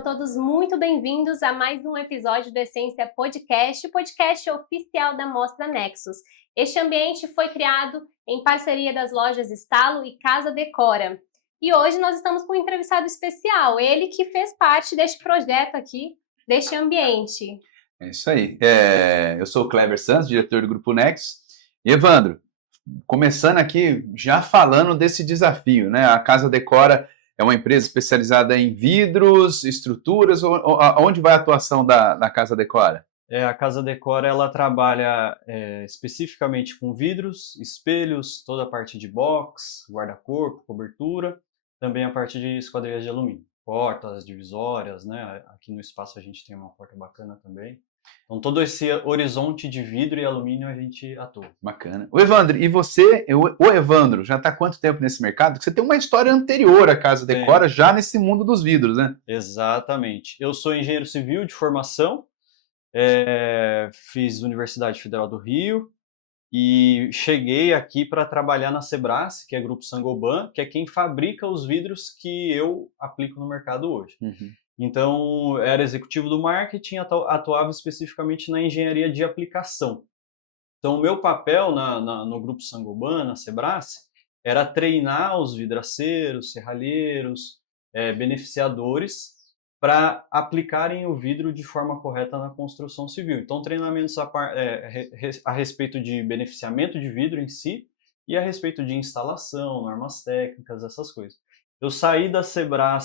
Sejam todos muito bem-vindos a mais um episódio do Essência Podcast, o podcast oficial da Mostra Nexus. Este ambiente foi criado em parceria das lojas Estalo e Casa Decora. E hoje nós estamos com um entrevistado especial, ele que fez parte deste projeto aqui, deste ambiente. É isso aí. Eu sou o Kleber Santos, diretor do Grupo Nexus. E Evandro, começando aqui já falando desse desafio, né? A Casa Decora é uma empresa especializada em vidros, estruturas, onde vai a atuação da Casa Decora? A Casa Decora ela trabalha especificamente com vidros, espelhos, toda a parte de box, guarda-corpo, cobertura, também a parte de esquadrias de alumínio, portas, divisórias, né? Aqui no espaço a gente tem uma porta bacana também. Então todo esse horizonte de vidro e alumínio a gente atua. Bacana. O Evandro, e você, o Evandro, já está há quanto tempo nesse mercado? Porque você tem uma história anterior à Casa Decora, já nesse mundo dos vidros, né? Exatamente. Eu sou engenheiro civil de formação, fiz Universidade Federal do Rio e cheguei aqui para trabalhar na Sebrae, que é Grupo Saint-Gobain, que é quem fabrica os vidros que eu aplico no mercado hoje. Uhum. Então, era executivo do marketing, atuava especificamente na engenharia de aplicação. Então, o meu papel no Grupo Saint-Gobain, na Sebrae, era treinar os vidraceiros, serralheiros, beneficiadores para aplicarem o vidro de forma correta na construção civil. Então, treinamentos a respeito de beneficiamento de vidro em si e a respeito de instalação, normas técnicas, essas coisas. Eu saí da Sebrae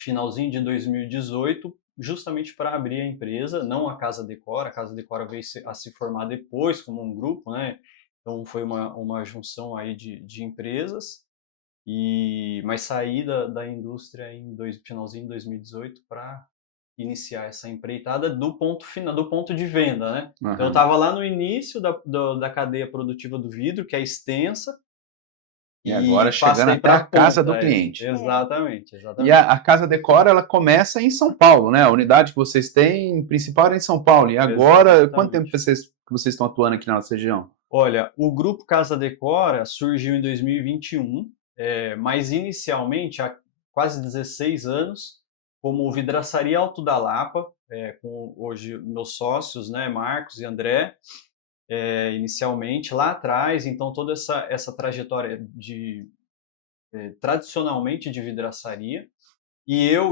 finalzinho de 2018, justamente para abrir a empresa, não a Casa Decora. A Casa Decora veio a se formar depois como um grupo, né? Então foi uma junção aí de empresas, mas saí da indústria finalzinho de 2018 para iniciar essa empreitada do ponto de venda, né? Uhum. Então eu estava lá no início da cadeia produtiva do vidro, que é extensa, e agora chegando até a casa do cliente. Exatamente. E a Casa Decora, ela começa em São Paulo, né? A unidade que vocês têm, principal era em São Paulo. E agora, Exatamente. Quanto tempo que vocês estão atuando aqui na nossa região? Olha, o Grupo Casa Decora surgiu em 2021, mas inicialmente, há quase 16 anos, como Vidraçaria Alto da Lapa, com hoje meus sócios, né, Marcos e André, inicialmente, lá atrás. Então toda essa trajetória tradicionalmente de vidraçaria. E eu,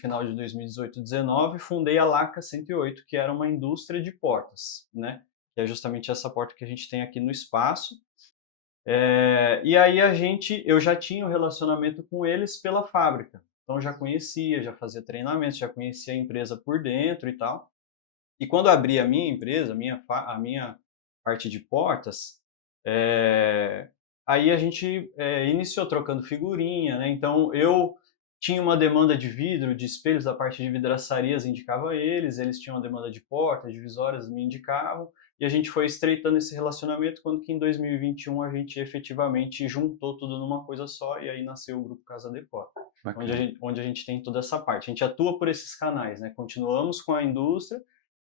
final de 2018 e 2019, fundei a Laca 108, que era uma indústria de portas, né? Que é justamente essa porta que a gente tem aqui no espaço. E aí eu já tinha um relacionamento com eles pela fábrica. Então já conhecia, já fazia treinamentos, já conhecia a empresa por dentro e tal. E quando abri a minha empresa, a minha parte de portas, aí a gente iniciou trocando figurinha, né? Então eu tinha uma demanda de vidro, de espelhos da parte de vidraçarias, indicava eles tinham uma demanda de portas, divisórias, me indicavam, e a gente foi estreitando esse relacionamento, quando que em 2021 a gente efetivamente juntou tudo numa coisa só, e aí nasceu o Grupo Casa Decora, onde a gente tem toda essa parte. A gente atua por esses canais, né? Continuamos com a indústria,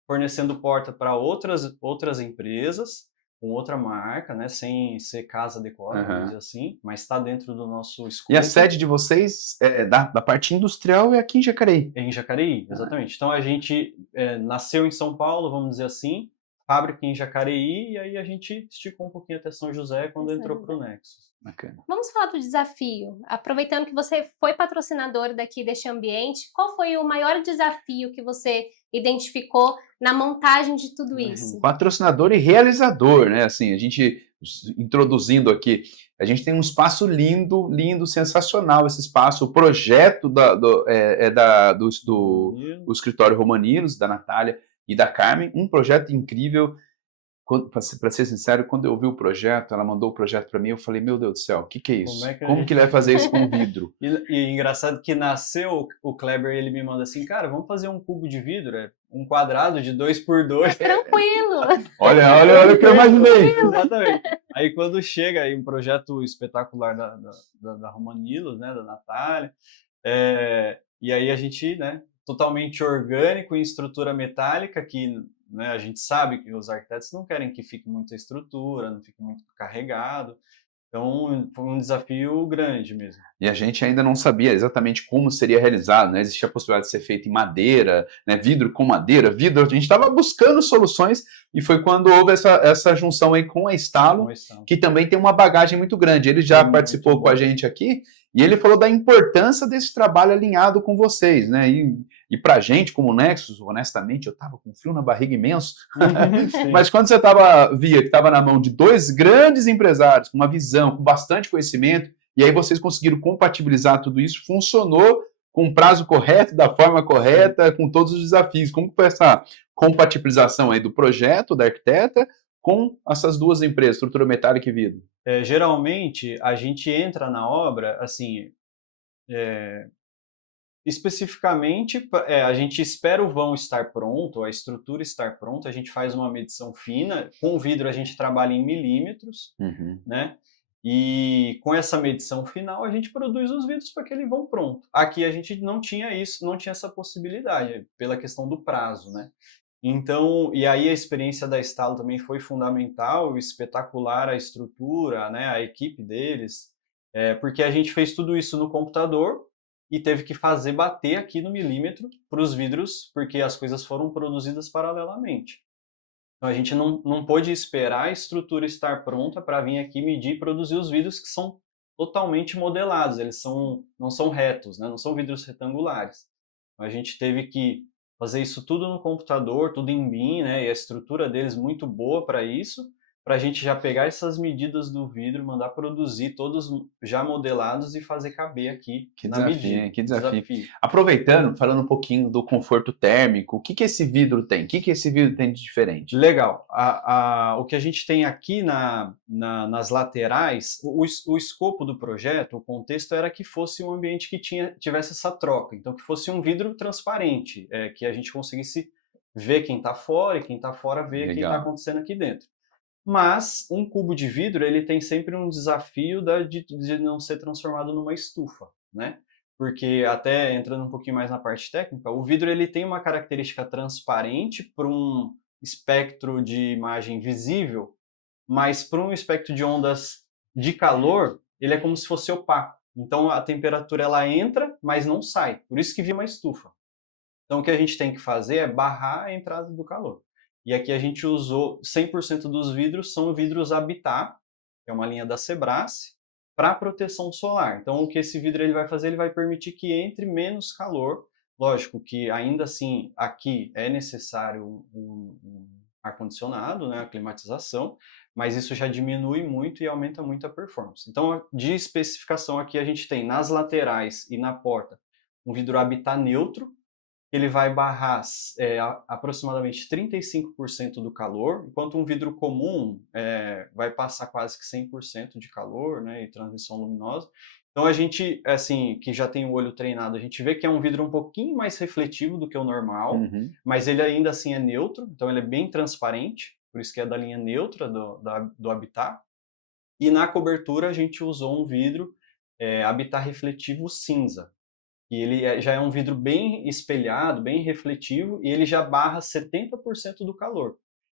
fornecendo porta para outras empresas, com outra marca, né, sem ser Casa Decora, vamos dizer assim, mas está dentro do nosso escopo. E a sede de vocês, da parte industrial, é aqui em Jacareí? É em Jacareí, exatamente. Então a gente nasceu em São Paulo, vamos dizer assim, fábrica em Jacareí, e aí a gente esticou um pouquinho até São José quando entrou para o Nexus. Bacana. Vamos falar do desafio. Aproveitando que você foi patrocinador daqui deste ambiente, qual foi o maior desafio que você identificou na montagem de tudo isso? Patrocinador e realizador, né? Assim, a gente, introduzindo aqui, a gente tem um espaço lindo, sensacional esse espaço. O projeto do escritório Romanilos, da Natália e da Carmen, um projeto incrível. Para ser sincero, quando eu vi o projeto, ela mandou o projeto para mim, eu falei, meu Deus do céu, o que é isso? Como que ele vai fazer isso com vidro? E engraçado que nasceu o Kleber, ele me manda assim, cara, vamos fazer um cubo de vidro, um quadrado de 2x2. Tranquilo! Olha o que eu imaginei! Exatamente. Aí quando chega aí um projeto espetacular da Romanilos, né, da Natália, e aí a gente, né, totalmente orgânico, em estrutura metálica, que, né, a gente sabe que os arquitetos não querem que fique muita estrutura, não fique muito carregado. Então, foi um desafio grande mesmo. E a gente ainda não sabia exatamente como seria realizado, né? Existia a possibilidade de ser feito em madeira, né? Vidro com madeira, vidro. A gente estava buscando soluções e foi quando houve essa junção aí com a Estalo, que também tem uma bagagem muito grande. Ele já participou com a gente aqui e ele falou da importância desse trabalho alinhado com vocês, né? E para a gente, como Nexus, honestamente, eu estava com frio na barriga imenso. Mas quando você via que estava na mão de dois grandes empresários, com uma visão, com bastante conhecimento, e aí vocês conseguiram compatibilizar tudo isso, funcionou com o prazo correto, da forma correta, com todos os desafios. Como foi essa compatibilização aí do projeto, da arquiteta, com essas duas empresas, estrutura metálica e vidro? Geralmente, a gente entra na obra, assim, especificamente, a gente espera o vão estar pronto, a estrutura estar pronta, a gente faz uma medição fina, com o vidro a gente trabalha em milímetros, né? E com essa medição final a gente produz os vidros para que eles vão pronto. Aqui a gente não tinha isso, não tinha essa possibilidade, pela questão do prazo, né? Então, e aí a experiência da Estalo também foi fundamental, espetacular a estrutura, né, a equipe deles, porque a gente fez tudo isso no computador e teve que fazer bater aqui no milímetro para os vidros, porque as coisas foram produzidas paralelamente. Então a gente não pôde esperar a estrutura estar pronta para vir aqui medir e produzir os vidros que são totalmente modelados, eles não são retos, né? Não são vidros retangulares. Então a gente teve que fazer isso tudo no computador, tudo em BIM, né? E a estrutura deles muito boa para isso, para a gente já pegar essas medidas do vidro, mandar produzir todos já modelados e fazer caber aqui na medida. Que desafio. Aproveitando, falando um pouquinho do conforto térmico, o que esse vidro tem? O que esse vidro tem de diferente? Legal. O que a gente tem aqui nas laterais, o escopo do projeto, o contexto era que fosse um ambiente que tivesse essa troca. Então, que fosse um vidro transparente, que a gente conseguisse ver quem está fora e quem está fora ver o que está acontecendo aqui dentro. Mas um cubo de vidro ele tem sempre um desafio de não ser transformado numa estufa, né? Porque até entrando um pouquinho mais na parte técnica, o vidro ele tem uma característica transparente para um espectro de imagem visível, mas para um espectro de ondas de calor, ele é como se fosse opaco. Então a temperatura ela entra, mas não sai. Por isso que vira uma estufa. Então o que a gente tem que fazer é barrar a entrada do calor. E aqui a gente usou 100% dos vidros, são vidros Habitat, que é uma linha da Sebrae, para proteção solar. Então, o que esse vidro ele vai fazer, ele vai permitir que entre menos calor. Lógico que ainda assim, aqui é necessário um ar-condicionado, né, a climatização, mas isso já diminui muito e aumenta muito a performance. Então, de especificação aqui, a gente tem nas laterais e na porta um vidro Habitat neutro, ele vai barrar aproximadamente 35% do calor, enquanto um vidro comum vai passar quase que 100% de calor, né, e transmissão luminosa. Então a gente, assim, que já tem o olho treinado, a gente vê que é um vidro um pouquinho mais refletivo do que o normal, mas ele ainda assim é neutro, então ele é bem transparente, por isso que é da linha neutra do Habitat. E na cobertura a gente usou um vidro Habitat refletivo cinza. E ele já é um vidro bem espelhado, bem refletivo, e ele já barra 70% do calor.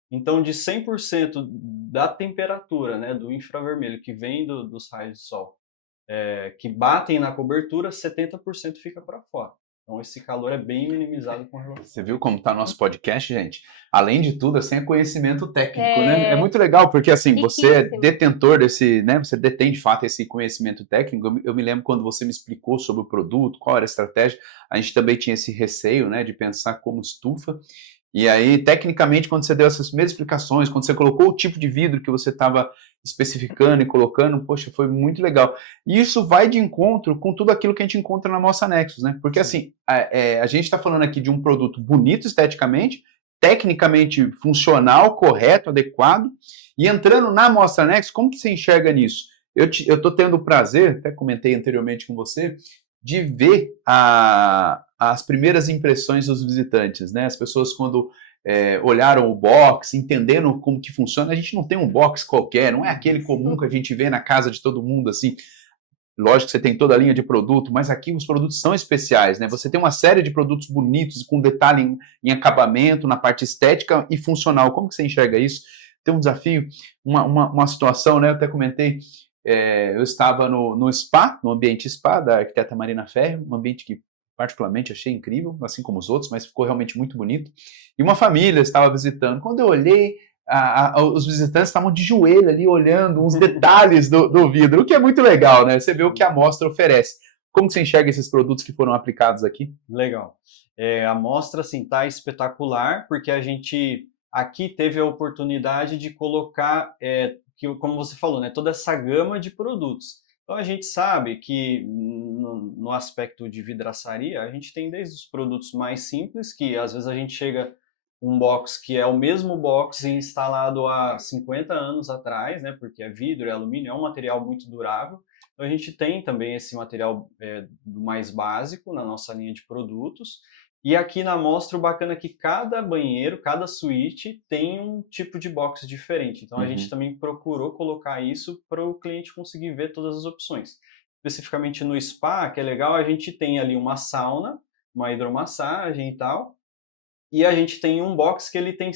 Então, de 100% da temperatura, né, do infravermelho que vem dos raios de sol, que batem na cobertura, 70% fica para fora. Então, esse calor é bem minimizado com relação. Você viu como está nosso podcast, gente? Além de tudo, assim, é conhecimento técnico, né? É muito legal, porque assim, você é detentor desse, né? Você detém, de fato, esse conhecimento técnico. Eu me lembro quando você me explicou sobre o produto, qual era a estratégia, a gente também tinha esse receio, né, de pensar como estufa. E aí, tecnicamente, quando você deu essas primeiras explicações, quando você colocou o tipo de vidro que você estava especificando e colocando, poxa, foi muito legal. E isso vai de encontro com tudo aquilo que a gente encontra na nossa Nexus, né? Porque, assim, a gente está falando aqui de um produto bonito esteticamente, tecnicamente funcional, correto, adequado, e entrando na Mostra Nexus, como que você enxerga nisso? Eu estou tendo o prazer, até comentei anteriormente com você, de ver as primeiras impressões dos visitantes, né? As pessoas quando olharam o box, entendendo como que funciona. A gente não tem um box qualquer, não é aquele comum que a gente vê na casa de todo mundo, assim. Lógico que você tem toda a linha de produto, mas aqui os produtos são especiais, né? Você tem uma série de produtos bonitos, com detalhe em acabamento, na parte estética e funcional. Como que você enxerga isso? Tem um desafio, uma situação, né? Eu até comentei, eu estava no spa, no ambiente spa da arquiteta Marina Ferro, um ambiente que particularmente achei incrível, assim como os outros, mas ficou realmente muito bonito. E uma família estava visitando. Quando eu olhei, os visitantes estavam de joelho ali, olhando os detalhes do vidro, o que é muito legal, né? Você vê o que a mostra oferece. Como você enxerga esses produtos que foram aplicados aqui? Legal. A mostra, assim, tá espetacular, porque a gente aqui teve a oportunidade de colocar, como você falou, né, toda essa gama de produtos. Então, a gente sabe que no aspecto de vidraçaria, a gente tem desde os produtos mais simples, que às vezes a gente chega um box que é o mesmo box instalado há 50 anos atrás, né, porque é vidro, é alumínio, é um material muito durável. Então, a gente tem também esse material do mais básico na nossa linha de produtos. E aqui na mostra, o bacana é que cada banheiro, cada suíte tem um tipo de box diferente. Então, a gente também procurou colocar isso para o cliente conseguir ver todas as opções. Especificamente no spa, que é legal, a gente tem ali uma sauna, uma hidromassagem e tal. E a gente tem um box que ele tem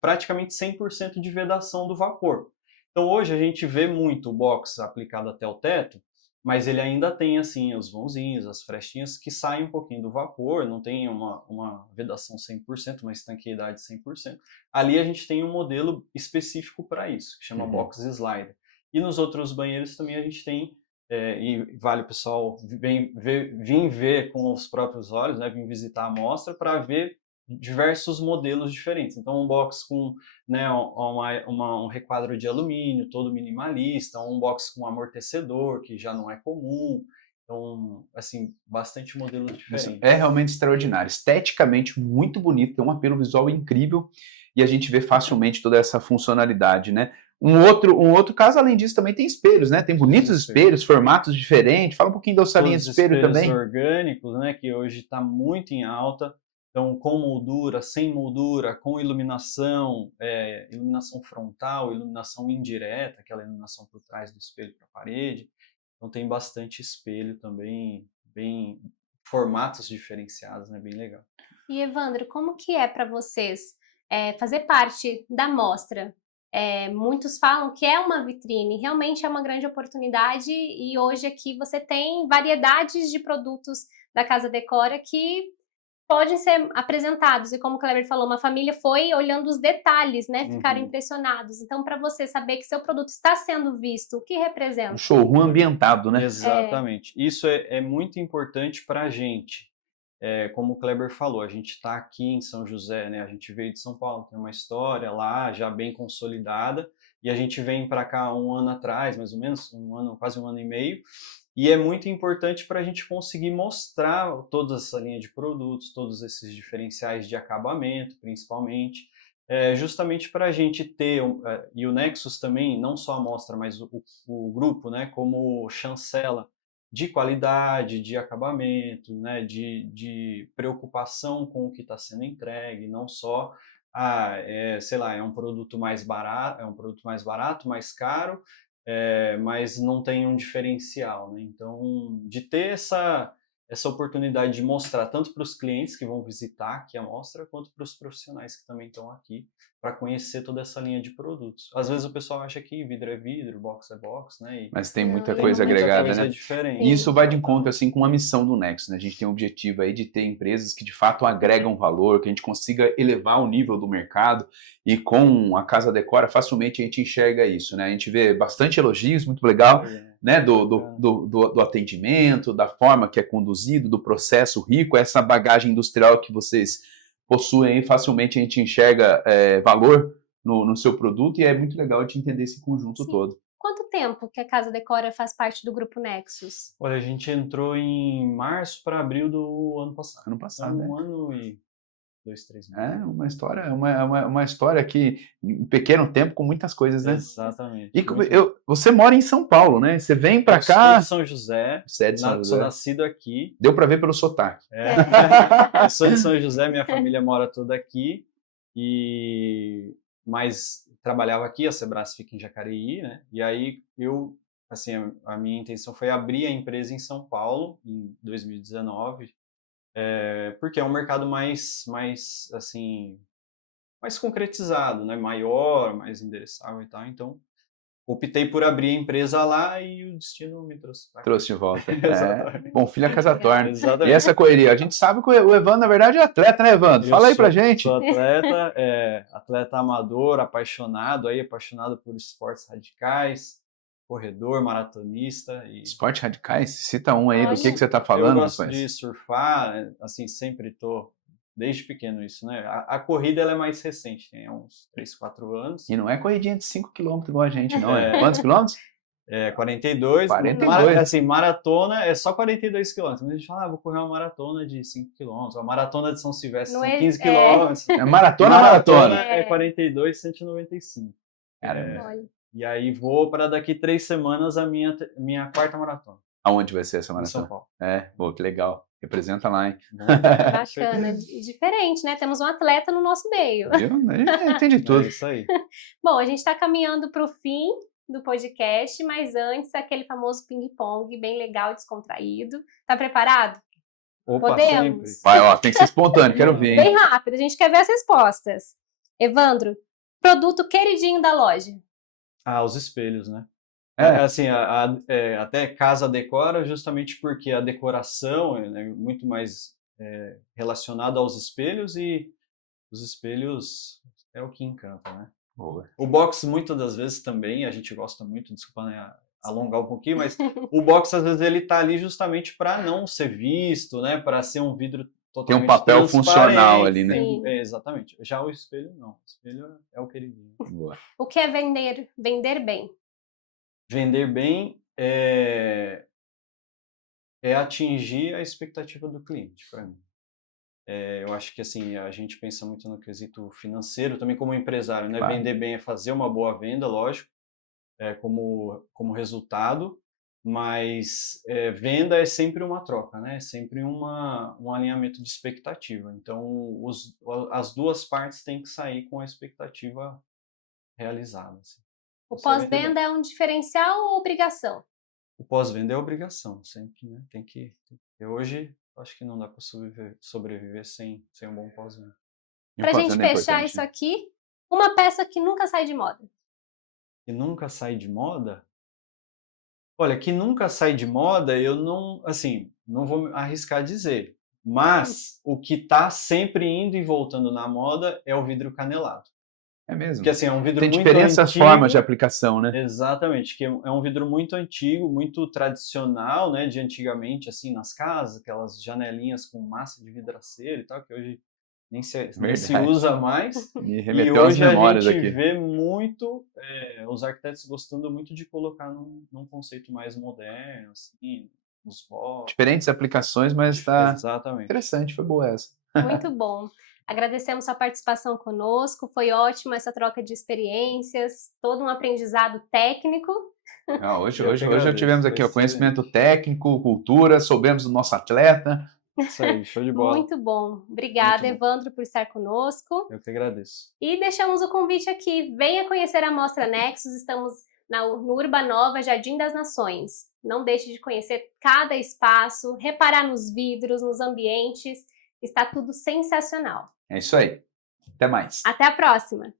praticamente 100% de vedação do vapor. Então hoje a gente vê muito o box aplicado até o teto, mas ele ainda tem assim os vãozinhos, as frestinhas que saem um pouquinho do vapor, não tem uma vedação 100%, uma estanqueidade 100%. Ali a gente tem um modelo específico para isso, que chama box slider. E nos outros banheiros também a gente tem, e vale o pessoal vir ver com os próprios olhos, né, vir visitar a amostra para ver diversos modelos diferentes. Então, um box com, né, um requadro de alumínio, todo minimalista, um box com amortecedor, que já não é comum. Então, assim, bastante modelos diferentes. É realmente extraordinário. Esteticamente muito bonito, tem um apelo visual incrível e a gente vê facilmente toda essa funcionalidade, né? Um outro caso, além disso, também tem espelhos, né? Tem bonitos espelhos, formatos diferentes. Fala um pouquinho da linha de espelho também. Orgânicos, né? Que hoje está muito em alta. Então, com moldura, sem moldura, com iluminação, iluminação frontal, iluminação indireta, aquela iluminação por trás do espelho para a parede. Então, tem bastante espelho também, bem formatos diferenciados, né? Bem legal. E Evandro, como que é para vocês fazer parte da mostra? Muitos falam que é uma vitrine, realmente é uma grande oportunidade e hoje aqui você tem variedades de produtos da Casa Decora que podem ser apresentados, e como o Kleber falou, uma família foi olhando os detalhes, né? Ficaram impressionados. Então, para você saber que seu produto está sendo visto, o que representa? Um showroom ambientado, né? Exatamente. Isso é muito importante para a gente. Como o Kleber falou, a gente está aqui em São José, né? A gente veio de São Paulo, tem uma história lá já bem consolidada, e a gente vem para cá um ano atrás, mais ou menos, quase um ano e meio, e é muito importante para a gente conseguir mostrar toda essa linha de produtos, todos esses diferenciais de acabamento, principalmente, justamente para a gente ter, e o Nexus também, não só a mostra, mas o grupo, né, como chancela de qualidade, de acabamento, né, de preocupação com o que está sendo entregue, não só, sei lá, é um produto mais barato, mais caro, mas não tem um diferencial, né? Então, de ter essa oportunidade de mostrar tanto para os clientes que vão visitar aqui a mostra, quanto para os profissionais que também estão aqui, para conhecer toda essa linha de produtos. Às vezes o pessoal acha que vidro é vidro, box é box, né? Mas tem muita coisa agregada, né? Diferente. E isso vai de encontro, assim, com a missão do Nexus, né? A gente tem o objetivo aí de ter empresas que, de fato, agregam valor, que a gente consiga elevar o nível do mercado, e com a Casa Decora, facilmente a gente enxerga isso, né? A gente vê bastante elogios, muito legal, né? Do atendimento, da forma que é conduzido, do processo rico, essa bagagem industrial que vocês possuem, facilmente a gente enxerga valor no seu produto, e é muito legal de entender esse conjunto todo. Quanto tempo que a Casa Decora faz parte do Grupo Nexus? Olha, a gente entrou em março para abril do ano passado. Ano passado, então, né? Um ano e 2, 3 meses. É uma história que, em pequeno tempo, com muitas coisas, né? Exatamente. E você mora em São Paulo, né? Você vem para cá... Eu sou de São José, sou nascido aqui. Deu para ver pelo sotaque. Eu sou de São José, minha família mora toda aqui, mas trabalhava aqui, a Sebrae fica em Jacareí, né? E aí assim, a minha intenção foi abrir a empresa em São Paulo em 2019, porque é um mercado mais assim, mais concretizado, né? Maior, mais endereçável e tal. Então, optei por abrir a empresa lá e o destino me trouxe pra cá. Trouxe de volta. Exatamente. Bom filho a casa torna. E Exatamente. essa correria? A gente sabe que o Evandro, na verdade, é atleta, né, Evandro? Eu Fala aí pra sou- gente. Sou atleta, atleta amador, apaixonado por esportes radicais, corredor, maratonista. E Esporte radicais? Cita um aí, do Olha, que você tá eu falando, gosto rapaz? de surfar, assim, sempre tô, desde pequeno isso, né? A corrida ela é mais recente, tem uns 3, 4 anos. E não é corridinha de 5 km igual a gente, não. É. É. Quantos quilômetros? 42. 42. Assim, maratona é só 42 quilômetros. Mas a gente fala, vou correr uma maratona de 5 quilômetros. A maratona de São Silvestre Não são é- 15 é. quilômetros. É maratona. É 42, 195. Caramba. Olha, E aí vou para daqui 3 semanas a minha quarta maratona, Aonde vai ser essa em São maratona? Paulo. É, pô, que legal. Representa lá, hein? bacana. E diferente, né? Temos um atleta no nosso meio. Viu? Entende É tudo. isso aí. Bom, a gente está caminhando para o fim do podcast, mas antes, aquele famoso ping-pong, bem legal, descontraído. Tá preparado? Opa, Podemos. sempre. Vai, ó, tem que ser espontâneo, quero ver, hein? Bem rápido, a gente quer ver as respostas. Evandro, produto queridinho da loja. Ah, os espelhos, né? É. Assim, até casa decora justamente porque a decoração é, né, muito mais relacionada aos espelhos e os espelhos é o que encanta, né? Boa. O box muitas das vezes também a gente gosta muito, desculpa, né, alongar um pouquinho, mas o box às vezes ele tá ali justamente para não ser visto, né? Para ser um vidro totalmente papel transparente, funcional ali, né? Sim. Exatamente. Já o espelho não. O espelho é o queridinho. Boa. O que é vender bem? Vender bem é atingir a expectativa do cliente, para mim. Eu acho que assim, a gente pensa muito no quesito financeiro, também como empresário, né? Claro. Vender bem é fazer uma boa venda, lógico, como resultado, mas venda é sempre uma troca, né? É sempre um alinhamento de expectativa. Então, as duas partes têm que sair com a expectativa realizada. Assim. O Isso é vender bem. pós-venda é um diferencial ou obrigação? O pós-venda é obrigação, sempre, né? Tem que. Hoje, acho que não dá para sobreviver sem um bom pós-venda. E o Pra gente pós-venda é fechar importante, isso né? aqui, uma peça que nunca sai de moda. Que nunca sai de moda? Olha, que nunca sai de moda, eu não, assim, não vou arriscar dizer. Mas o que está sempre indo e voltando na moda é o vidro canelado. É mesmo. Porque assim, é um vidro Tem muito diferentes antigo. formas de aplicação, né? Exatamente, que é um vidro muito antigo, muito tradicional, né, de antigamente, assim, nas casas, aquelas janelinhas com massa de vidraceiro e tal, que hoje nem se Verdade. usa mais. Me E remeteu às hoje a memórias gente aqui. vê muito, os arquitetos gostando muito de colocar num conceito mais moderno, assim, nos blocos. Diferentes aplicações, mas tá Exatamente. interessante, foi boa essa. Muito bom. Agradecemos sua participação conosco, foi ótima essa troca de experiências, todo um aprendizado técnico. Hoje Eu que agradeço, tivemos aqui foi ó, conhecimento excelente. técnico, cultura, soubemos do nosso atleta. Isso aí, show de bola. Muito bom. Obrigada, Muito bom. Evandro, por estar conosco. Eu que agradeço. E deixamos o convite aqui. Venha conhecer a Mostra Nexus. Estamos no Urbanova, Jardim das Nações. Não deixe de conhecer cada espaço, reparar nos vidros, nos ambientes. Está tudo sensacional. É isso aí. Até mais. Até a próxima!